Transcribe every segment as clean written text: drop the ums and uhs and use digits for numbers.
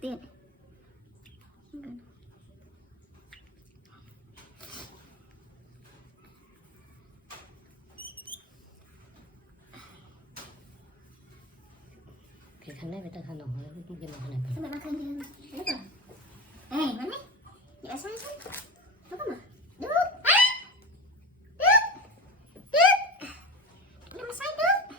tiền cái khăn này phải ta khăn nọ cái nọ này sao mà khăn gì đấy rồi ê mà này dạ sao nó có mà được được nhưng mà sai được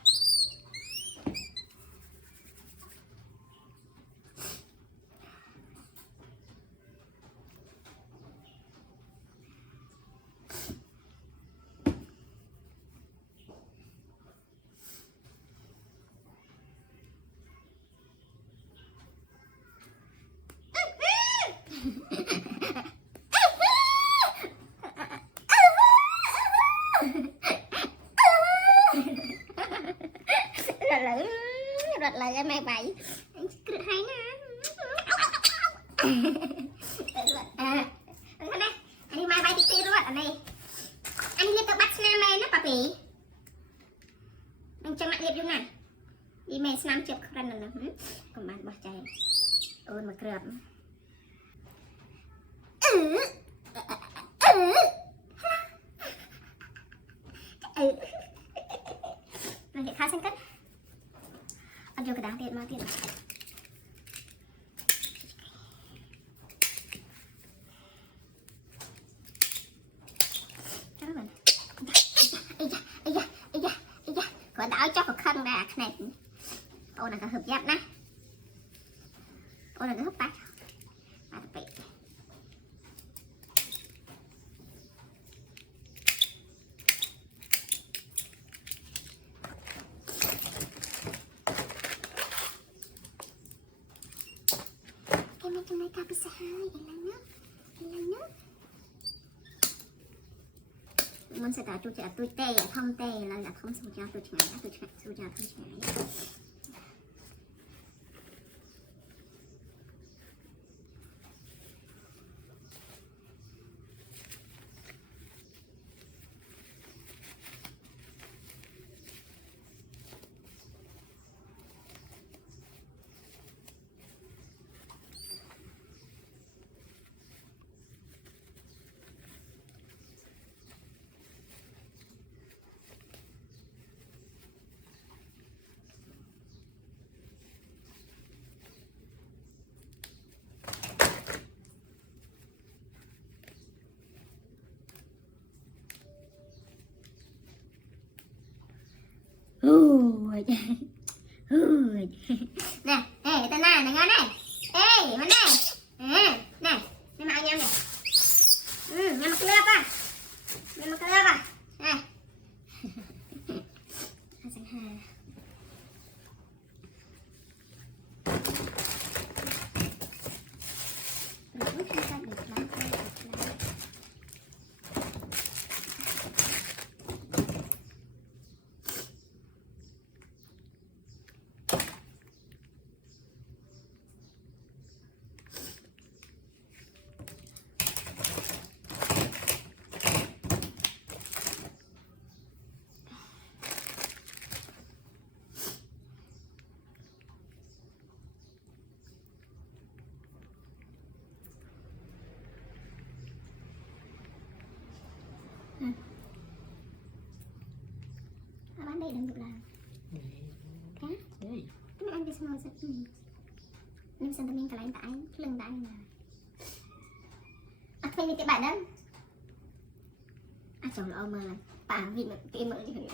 rất là cái mày vậy cực hay nè anh này anh mai bay đi rồi anh này anh lihat ke bat senam main apa pi anh chẳng lihat juga đi main senam chụp keren nè còn bạn bỏ chạy ôi mà kẹp này khá xanh cất ăn vô cái đá tiền mà tiền có đảo cho một khăn đà này ô này có hợp giáp nè ô này có hấp bát à tập cái mấy trong này cà bisa hai anh nhớ mình sẽ tạo cho trẻ tôi tê thông tê là không sao cho tôi chảy sao cho tôi chảy nè ê ta này ngon này ê mà này này này mà ăn nhâm này nhâm cái lớp à nhâm cái lớp à này sang hà bán đây đừng được làm cá cái anh đi xem sẽ nhưng xem mình cái lại lưng tại là à thuê cái bạn đó à chồng là ông mà bà vịt mà cái mở gì